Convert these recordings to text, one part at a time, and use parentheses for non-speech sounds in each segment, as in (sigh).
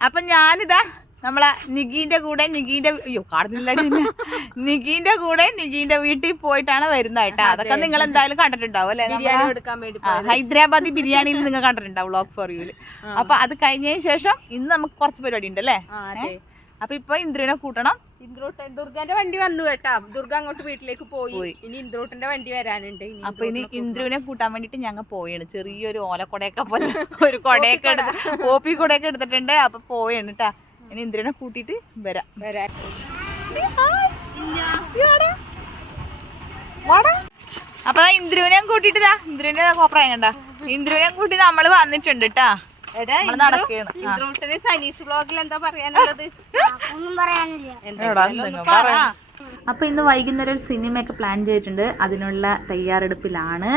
അപ്പൊ ഞാനിതാ നമ്മളെ നിഗീന്റെ കൂടെ നിഗീന്റെ അയ്യോ കാണുന്നില്ല നിഗീന്റെ കൂടെ നിഗീന്റെ വീട്ടിൽ പോയിട്ടാണ് വരുന്നത് കേട്ടോ അതൊക്കെ നിങ്ങൾ എന്തായാലും കണ്ടിട്ടുണ്ടാവും അല്ലെ? ഹൈദരാബാദി ബിരിയാണിയിൽ നിങ്ങൾ കണ്ടിട്ടുണ്ടാവും വ്ളോഗ് ഫോർ യൂൽ അപ്പൊ അത് കഴിഞ്ഞതിന് ശേഷം ഇന്ന് നമുക്ക് കുറച്ച് പരിപാടി ഉണ്ട് അല്ലേ അപ്പൊ ഇപ്പൊ ഇന്ദ്രനെ കൂട്ടണം. ഇന്ദ്രോട്ടൻ ദുർഗന്റെ വണ്ടി വന്നു കേട്ടാ. ദുർഗ അങ്ങോട്ട് വീട്ടിലേക്ക് പോയി. ഇനി ഇന്ദ്രോട്ടന്റെ വണ്ടി വരാനുണ്ട്. അപ്പൊ ഇനി ഇന്ദ്രുവിനെ കൂട്ടാൻ വേണ്ടിട്ട് ഞങ്ങൾ പോയാണ് ചെറിയൊരു ഓലക്കൊടയൊക്കെ പോലെ (laughs) ഒരു കൊടയൊക്കെ എടുത്ത് കോപ്പി കൊടയൊക്കെ എടുത്തിട്ടുണ്ട്. അപ്പൊ പോയാണ് കേട്ടാ ഇനി ഇന്ദ്രനെ കൂട്ടിട്ട് വരാം. വരാൻ അപ്പൊ ഇന്ദ്രുവിനെയും ഇന്ദ്രുവിനെ കൂട്ടിട്ട് ഇന്ദ്രുവിനെ കോപ്രായം കണ്ട. ഇന്ദ്രുവിനെയും കൂട്ടി നമ്മൾ വന്നിട്ടുണ്ട് കേട്ടാ നടക്കുകയാണ് ബ്ലോഗിൽ എന്താ പറയാനുള്ളത്? ഒന്നും പറയാനില്ല. എന്തെങ്കിലും ഒന്ന് പറ. അപ്പൊ ഇന്ന് വൈകുന്നേരം ഒരു സിനിമയൊക്കെ പ്ലാൻ ചെയ്തിട്ടുണ്ട്. അതിനുള്ള തയ്യാറെടുപ്പിലാണ്.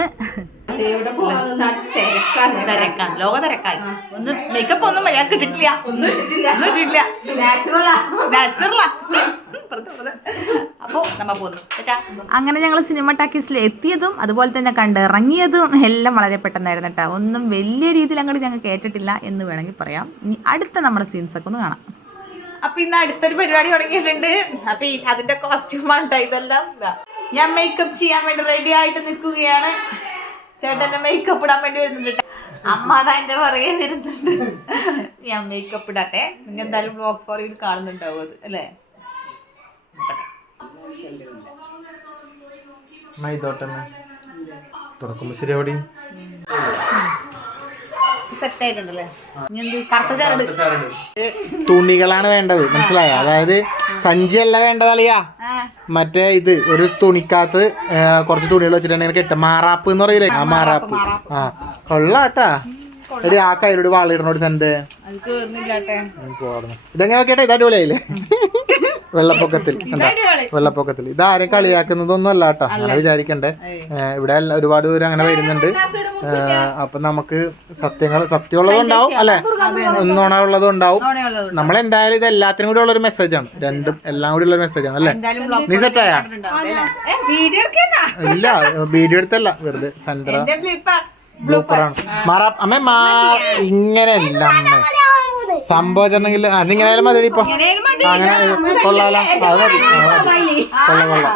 തിരക്കാൻ ലോക തിരക്കായി ഒന്ന് മേക്കപ്പ് ഒന്നും മര്യാദ കിട്ടിട്ടില്ല ഒന്നും ഇട്ടിട്ടില്ല. നാച്ചുറലാ അപ്പോ നമ്മ പോന്നു. അങ്ങനെ ഞങ്ങൾ സിനിമ ടാക്കീസിൽ എത്തിയതും അതുപോലെ തന്നെ കണ്ട് ഇറങ്ങിയതും എല്ലാം വളരെ പെട്ടെന്നായിരുന്നു കേട്ടോ. ഒന്നും വലിയ രീതിയിൽ അങ്ങോട്ട് ഞങ്ങൾ കേട്ടിട്ടില്ല എന്ന് വേണമെങ്കിൽ പറയാം. ഇനി അടുത്ത നമ്മുടെ സീൻസ് ഒക്കെ ഒന്ന് കാണാം. അപ്പൊ ഇന്ന് അടുത്തൊരു പരിപാടി തുടങ്ങിയിട്ടുണ്ട്. അപ്പൊ അതിന്റെ കോസ്റ്റ്യൂമാണ് ട്ടോ ഇതെല്ലാം. ഞാൻ മേക്കപ്പ് ചെയ്യാൻ വേണ്ടി റെഡി ആയിട്ട് നിൽക്കുകയാണ്. ചേട്ടന്റെ മേക്കപ്പ് ഇടാൻ വേണ്ടി വരുന്നുണ്ട്. അമ്മ അതാ എന്റെ പുറകെ വരുന്നുണ്ട്. ഞാൻ മേക്കപ്പ് ഇടട്ടെ. നിങ്ങൾ എന്തായാലും ബ്ലോക്ക് ഫോർ കാണുന്നുണ്ടാവും അത് അല്ലേ? തുറക്കുമ്പോ ശരിയാവടി തുണികളാണ് വേണ്ടത് മനസ്സിലായ? അതായത് സഞ്ചിയല്ല വേണ്ടത് അളിയാ. മറ്റേ ഇത് ഒരു തുണിക്കകത്ത് കുറച്ച് തുണികൾ വെച്ചിട്ടുണ്ടെങ്കിൽ കെട്ട. മാറാപ്പ് എന്ന് പറയില്ലേ? ആ മാറാപ്പ്. ആ. കൊള്ളാട്ടാ. എടി ആ കയ്യിലൂടെ വാളിടണോട് കേട്ടെ. ഇതെങ്ങനെ കേട്ടെ ഇത് അടിപൊളിയായില്ലേ? വെള്ളപ്പൊക്കത്തിൽ. എന്താ? വെള്ളപ്പൊക്കത്തിൽ. ഇത് ആരും കളിയാക്കുന്നതൊന്നും അല്ല കേട്ടോ അങ്ങനെ വിചാരിക്കണ്ടേ. ഇവിടെ ഒരുപാട് പേര് അങ്ങനെ വരുന്നുണ്ട്. അപ്പൊ നമുക്ക് സത്യങ്ങൾ സത്യമുള്ളതും ഉണ്ടാവും അല്ലെ? ഉണ്ടാവും. ഓണയുള്ളത് നമ്മൾ എന്തായാലും ഇത് എല്ലാത്തിനും കൂടി ഉള്ള ഒരു മെസ്സേജ് ആണ് രണ്ടും എല്ലാം കൂടി ഉള്ള ഒരു മെസ്സേജ് ആണ് അല്ലെ? നീ സെറ്റായ ഇല്ല വീഡിയോ എടുത്തല്ല. വെറുതെ സെന്റർ ബ്ലൂപ്പറാണ് മാറാ. അമ്മ മാ ഇങ്ങനെയല്ല അമ്മ. സംഭവിച്ചെന്നെങ്കിൽ അതിങ്ങനെ ആയാലും മതി ഇപ്പൊ. അങ്ങനെ കൊള്ളാലോ. അത് മതി. കൊള്ളാം കൊള്ളാം.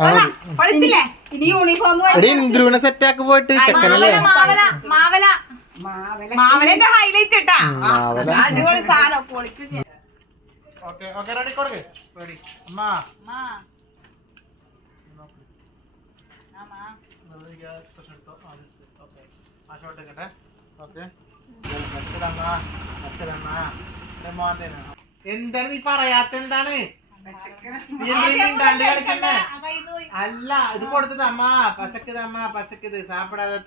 അത് മതി. പഠിച്ചില്ലേ? ഇനി യൂണിഫോം എടി ഇന്ദ്രുവിനെ സെറ്റാക്കി പോയിട്ട് ചെക്കനല്ലേ? മാവല മാവല മാവലന്റെ ഹൈലൈറ്റ് ഇട്ടാ. അടിപൊളി സാധനം. പൊളിക്കും. ഞാൻ. ഓക്കെ ഓക്കെ റെഡി കൊടുക്ക്. റെഡി അമ്മ. അമ്മാ. ആമാ. എന്താണ് നീ പറയാത്ത എന്താണ്? അല്ല ഇത് കൊടുത്തത് അമ്മ. പസക്കത് അമ്മ പസക്കത് സാപ്പിടാതെ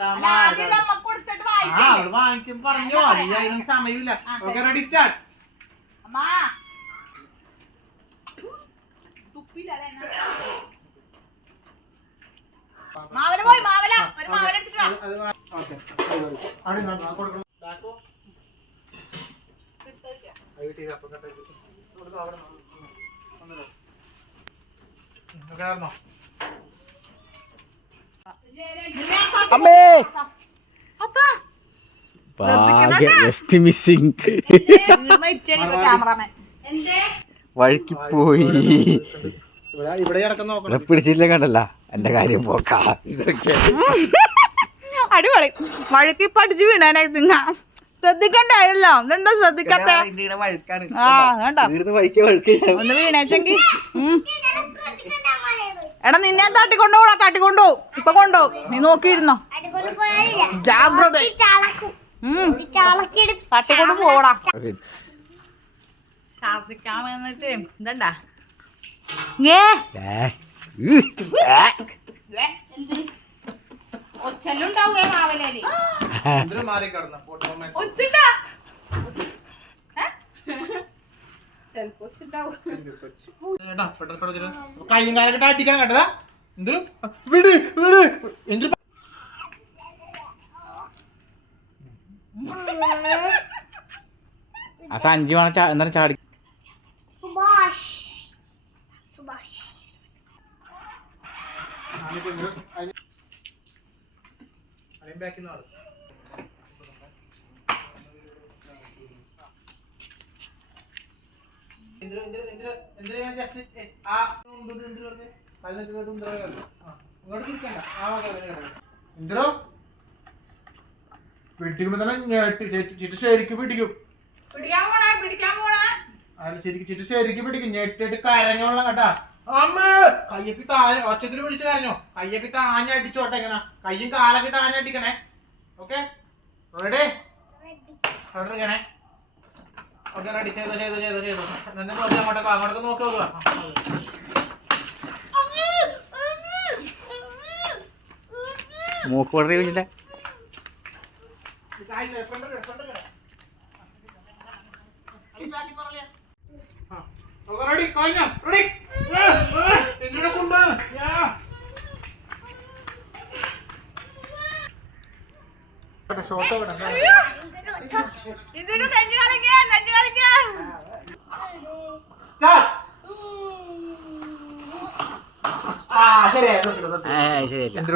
വായി. ആ അവൾ വാങ്ങിക്കും. പറഞ്ഞു. അതിന് സമയമില്ല. Okay ready start? മാവല പോയി മാവല. ഒരു മാവല എടുത്തിട്ട് വാ. ഓക്കെ. അവിടെ കൊടുക്കണം ബാക്കോ അത് കിട്ടിയില്ല, അപ്പൊ കട്ട് ചെയ്തു. കൊടുത്തോ, അവിടെ നിന്നോ. വന്നല്ലോ. ഇങ്ങോട്ട് വരണോ? അമ്മേ. ജസ്റ്റ് മിസ്സിങ് വഴുക്കി പോയി. പിടിച്ചില്ല കണ്ടല്ല. എന്റെ കാര്യം പോക്കാ ഇതൊക്കെ അടിപൊളി. വഴുക്കി പഠിച്ചു വീണാനായി നിങ്ങ ശ്രദ്ധിക്കണ്ടായല്ലോ. എന്താ ശ്രദ്ധിക്കാത്ത? ആ വഴുക്കി ഒന്ന് വീണേച്ചെങ്കി. എടാ നിന്നെ തട്ടിക്കൊണ്ടുപോടാ തട്ടിക്കൊണ്ടു ഇപ്പൊ കൊണ്ടുപോകും. നീ നോക്കിയിരുന്നോ? ജാഗ്രത. തട്ടിക്കൊണ്ട് പോടാ. ശാസിക്കാൻ എന്താ ഇതണ്ടാ ഏ ഒച്ചല്ലുണ്ടാവേ മാവലേൽ എന്തിനും മാറി കിടന്നു ഫോട്ടോ മൊമെന്റ്. ഒച്ചിട്ടാ? ചെലപ്പോ ഒച്ചുണ്ടാവും ഏട്ടാ, പെട്ടെന്ന് പെട്ടെന്ന് ചെല്ല്. കയ്യും കാലൊക്കെ അടിക്കണം കേട്ടതാ എന്തിനും വിട് വിട്. എന്തിനും ആ സഞ്ചി വേണം എന്നാലും ചാടി. സുഭാഷ്. സുഭാഷ്. അതിനിപ്പോ ബാക്കിൽ നിന്ന് മാറ്. എന്തോ പിടിക്കുമ്പോ തന്നെ ഞെട്ടി ചേച്ചി ചിട്ട് ശരിക്കും പിടിക്കും. ചിട്ട് ശരിക്കും പിടിക്കും. ഞെട്ടിട്ട് കരഞ്ഞോളാം കേട്ടാ. അമ്മ കയ്യൊക്കെ ആഞ്ഞ ഒച്ചത്തിൽ വിളിച്ചു കരഞ്ഞോ? കയ്യൊക്കെ ആഞ്ഞ അടിച്ചോട്ടെ ഇങ്ങനെ. കയ്യും കാലൊക്കെ ആഞ്ഞ അടിക്കണേ. ഓക്കെ റെഡി റെഡി ഇങ്ങനെ. ഓക്കെ റെഡി ചെയ്തോ ചെയ്തോ ചെയ്തോ ചെയ്തോ. എന്നെ നോക്കി അങ്ങോട്ടൊക്കെ അങ്ങോട്ടേക്ക് നോക്കി നോക്കുക മൂക്ക് വളരെ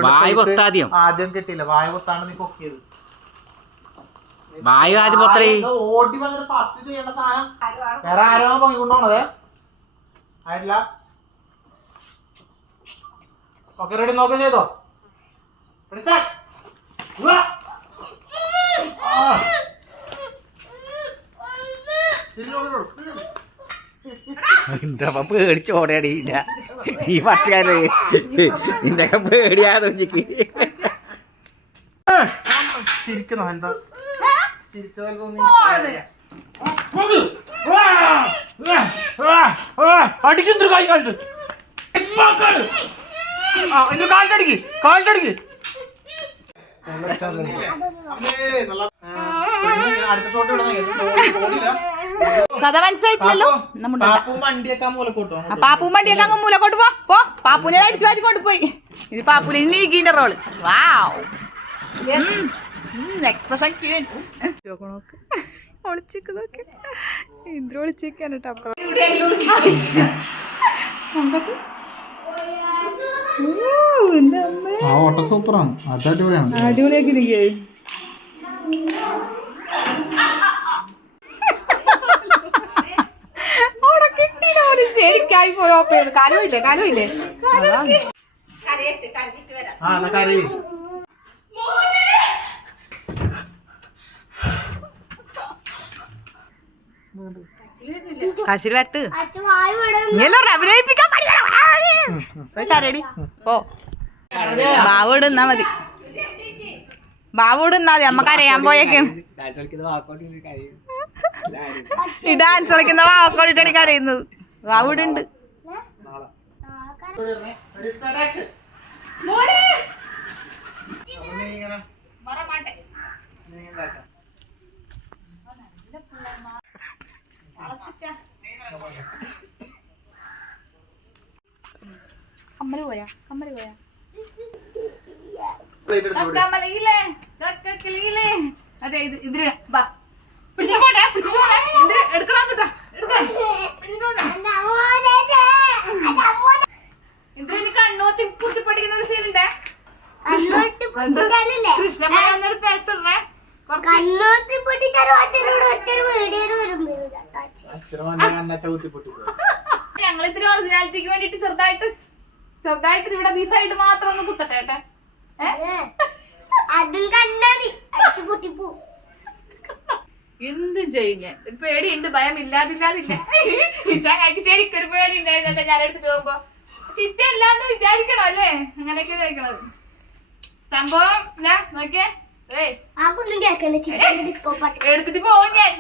വായു face പൊത്താദ്യം ആദ്യം കിട്ടിയില്ല. വായു പൊത്താണ് നീ പൊക്കിയത്. വായു ആദ്യം പൊത്തറേ ഓടി വന്നിട്ട് ഫസ്റ്റ് ചെയ്യേണ്ട സാധനം? വേറെ ആരോ പൊങ്ങിക്കൊണ്ടോണത് ആയിട്ടില്ല. ഓക്കെ റെഡി നോക്കം ചെയ്തോ. എന്താ പേടിച്ച് ഓടയാടി ഈ പട്ടിയാൽ നിന്റെയൊക്കെ പേടിയാ തോന്നിക്ക് ചിരിക്കുന്നോ എന്താ? ആ, ആ, കൈ കാലിട്ട്. ആ ഇത് കാലിട്ടടിക്ക് കാലിട്ടടിക്ക് അടുത്ത ഷോട്ട് കഥ മനസ്സിലായിട്ടില്ലല്ലോ? പാപ്പും വണ്ടിയൊക്കെ അങ്ങ് മൂലക്കോട്ട് പോ. പോ. പാപ്പുനെ അടിച്ചു മാറ്റി കൊണ്ടുപോയി. ഇത് പാപ്പുനെ നീക്കിന്റെ റോൾ വാവ്. എക്സ്പ്രഷൻ നോക്ക്. ഇന്ദ്ര ഒളിച്ചേക്കാണ് കേട്ടോ. എന്റെ അമ്മ. ആ ഓട്ട സൂപ്പറാണ്. അത് അടിപൊളിയാണ്. അടിപൊളിയാക്കി അവന് ശരിക്കായി പോയി കാലുമില്ലേ കാലുമില്ലേ ആ എന്നാ കരയി. കശിൽ വരട്ട്. ഇങ്ങനെ അഭിനയിപ്പിക്കാൻ കരടി പോ ബാവോട് നിന്നാ മതി. ബാവോട് നിന്നാ മതി. അമ്മ കരയാൻ പോയേക്കാണ്. ഈ ഡാൻസ് കളിക്കുന്ന വാക്കോടിട്ട് എനിക്ക് അറിയുന്നത് വാവോട് ഉണ്ട്. Ready, കമ്മൽ പോയാ കമ്മൽ പോയാ. എടുത്ത്. കമ്മലില്ലേ കിളിയില്ലേ അതെ ഇത് ഇതിന് ബാ പിടിച്ചിട്ട് പോട്ടെ പിടിച്ചിട്ട് പോട്ടെ. ഇതിന് എടുക്കണം കേട്ടാ എടുക്കാം. അമ്മോനെ ഇതിന് കണ്ണൂത്തി കുത്തി പഠിക്കുന്ന ഒരു സീനുണ്ടേ എടുത്തിടണേ കുറച്ച് കണ്ണൂട്ടി പൊട്ടിച്ചാലും അച്ഛനോട് ഒറ്റൊരു വീഡിയോ വരും. ഞങ്ങൾ ഇത്തിരി ഒറിജിനാലിറ്റിക്ക് വേണ്ടിട്ട് ചെറുതായിട്ട് ചെറുതായിട്ട് ഇവിടെ ഈ സൈഡ് മാത്രം ഒന്ന് കുത്തട്ടെ എന്ത് ഏ? അതും. കണ്ണാടി അടിച്ചു പൊട്ടിപ്പോ. എന്തും ചെയ്യും ഞാൻ. ഒരു പേടിയുണ്ട് ഭയം ഇല്ലാതില്ലാതില്ല ശരിക്കും ഒരു പേടി ഉണ്ടായിരുന്നേ ഞാൻ എടുത്തിട്ട് പോകുമ്പോ. ചിറ്റല്ലാന്ന് വിചാരിക്കണം അല്ലേ? അങ്ങനെയൊക്കെ ചോദിക്കണത്. സംഭവം ഇല്ല നോക്കിയേ. ഏയ്. ആ കുന്നും ഡിസ്കോ പാട്ട്. എടുത്തിട്ട് പോകും ഞാൻ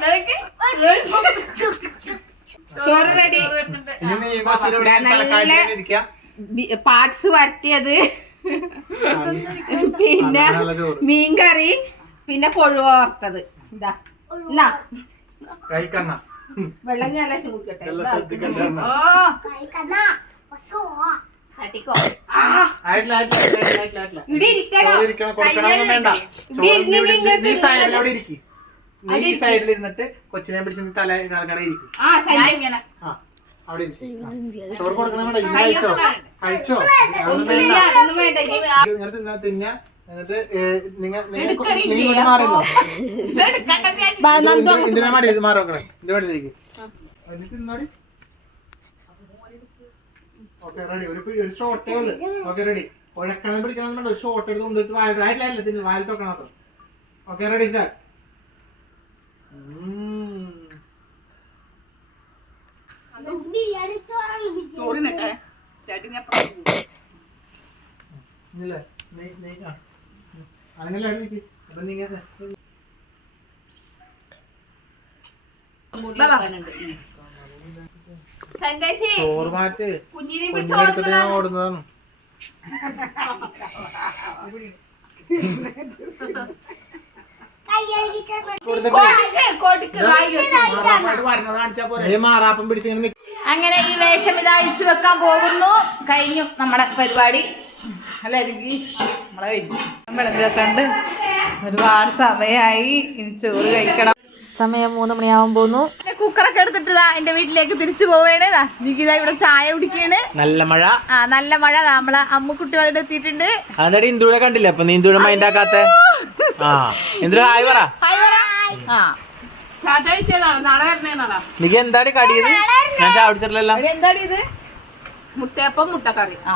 ചോറ് റെഡി. ഇനി നീ കൊച്ചിനെ ഇവിടെ തലക്കാഴ്ച ഇരിക്കാം. പാർട്സ് വരട്ടിയത് പിന്നെ നല്ല മീൻകറി പിന്നെ കൊഴുവ വറുത്തത്. ഇതാ. വെള്ളം ഞാൻ ലേശം നീ സൈഡിൽ ഇരുന്നിട്ട് കൊച്ചിനെ പിടിച്ച് തല തലക്കട ഇരിക്കും. ആ ശരി. ആ അവിടെ. ചോറ് കൊടുക്കണം കഴിച്ചോ? കഴിച്ചോ? തിന്നാ തിന്ന എന്നിട്ട് നിങ്ങൾ നിങ്ങൾ മാറിയോ. ഇന്ദിരാ ഇത് മാറി നോക്കണേ ഇന്ദിരാ ഇരിക്കും. എന്നിട്ട് തിന്നോടി ഓക്കെ റെഡി ഒരു പിടി- ഒരു ഷോട്ടേ ഉള്ളു. ഓക്കെ റെഡി ഉഴക്കണം പിടിക്കണം ഒരു ഷോട്ട് എടുത്ത് കൊണ്ടിട്ട് വായിൽ വായിലല്ല തിന്ന് വായിൽ അത്ര ഓക്കെ റെഡി സ്റ്റാർട്ട് ബിരിയാണി ചോറാണ് ചോറിനട്ടെ ചേട്ടൻ ഞാൻ ഇല്ലേ? നെയ് നെയ് ആ. അങ്ങനെയല്ല അടിക്ക് അപ്പൊ നിങ്ങൾ സന്ദേശി ചോറ് മാറ്റ് കുഞ്ഞിനെ ഓടുന്നതാണ്. വെച്ച്. അങ്ങനെ ഈ വേഷം ഇത് അഴിച്ചു വെക്കാൻ പോകുന്നു. കഴിഞ്ഞു നമ്മുടെ പരിപാടി. അല്ലെങ്കിൽ ലിഗി? നമ്മളെ വിളമ്പിയൊക്കെ ഉണ്ട് ഒരുപാട് സമയമായി ഇനി ചോറ് കഴിക്കണം. സമയം മൂന്ന് മണിയാവാൻ പോകുന്നു. കുക്കറൊക്കെ എടുത്തിട്ട് എന്റെ വീട്ടിലേക്ക് തിരിച്ചു പോവേണേതാ ദാ നികിത ഇവിടെ ചായ കുടിക്കാണ്. നല്ല മഴ. ആ നല്ല മഴ. നമ്മളെ അമ്മുക്കുട്ടി വന്നിട്ട് എത്തിയിട്ടുണ്ട്. അതെന്താടി ഇന്ദുവിനെ കണ്ടില്ല? അപ്പൊ നീ ഇന്ദുവിനെ മൈൻഡ് ആക്കാത്ത? ആ ഇന്ദു ഹായ് പറ. ഹായ് പറ. ആ. നിക്ക് എന്താടി കടിയത്? ഞാൻ ചാവിടിച്ചിട്ടില്ലല്ലോ എന്താടി ഇത്? മുട്ടയപ്പം മുട്ടക്കറി. ആ.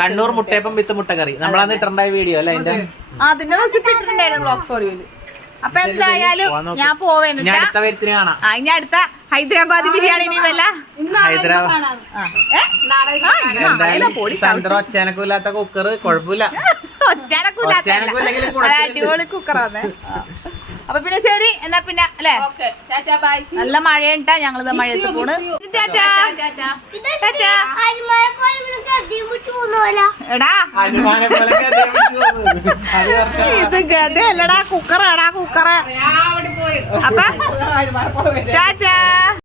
കണ്ണൂർ മുട്ടയപ്പം. വിത്ത് മുട്ടക്കറി. നമ്മളന്ന് ഇട്ടുണ്ടായ വീഡിയോ അല്ലെ അതിന്റെ? റെസിപ്പി ഇട്ടിട്ടുണ്ടായിരുന്നു ബ്ലോഗ് ഫോറിയോയിൽ അപ്പൊ എന്തായാലും ഞാൻ പോവേണ്ട ഇനി അടുത്ത വരുത്തിന് കാണാം. ആ ഇനി അടുത്ത ഹൈദരാബാദ് ബിരിയാണി ഇനി വല്ല? ഹൈദരാബാദ് കുക്കർ കുഴപ്പമില്ല. (laughs) അടിപൊളി കുക്കറാണ് അപ്പൊ പിന്നെ ശരി എന്നാ പിന്നെ അല്ലേ? ഓക്കെ. ചാച്ചാ ബൈ. നല്ല മഴയുണ്ടാ ഞങ്ങളിത് മഴയത്ത് പോണ്. ചാച്ചാ എടാ. ഇത് ഗതയല്ലടാ കുക്കറാടാ കുക്കറ് അപ്പൊ ടാറ്റാ.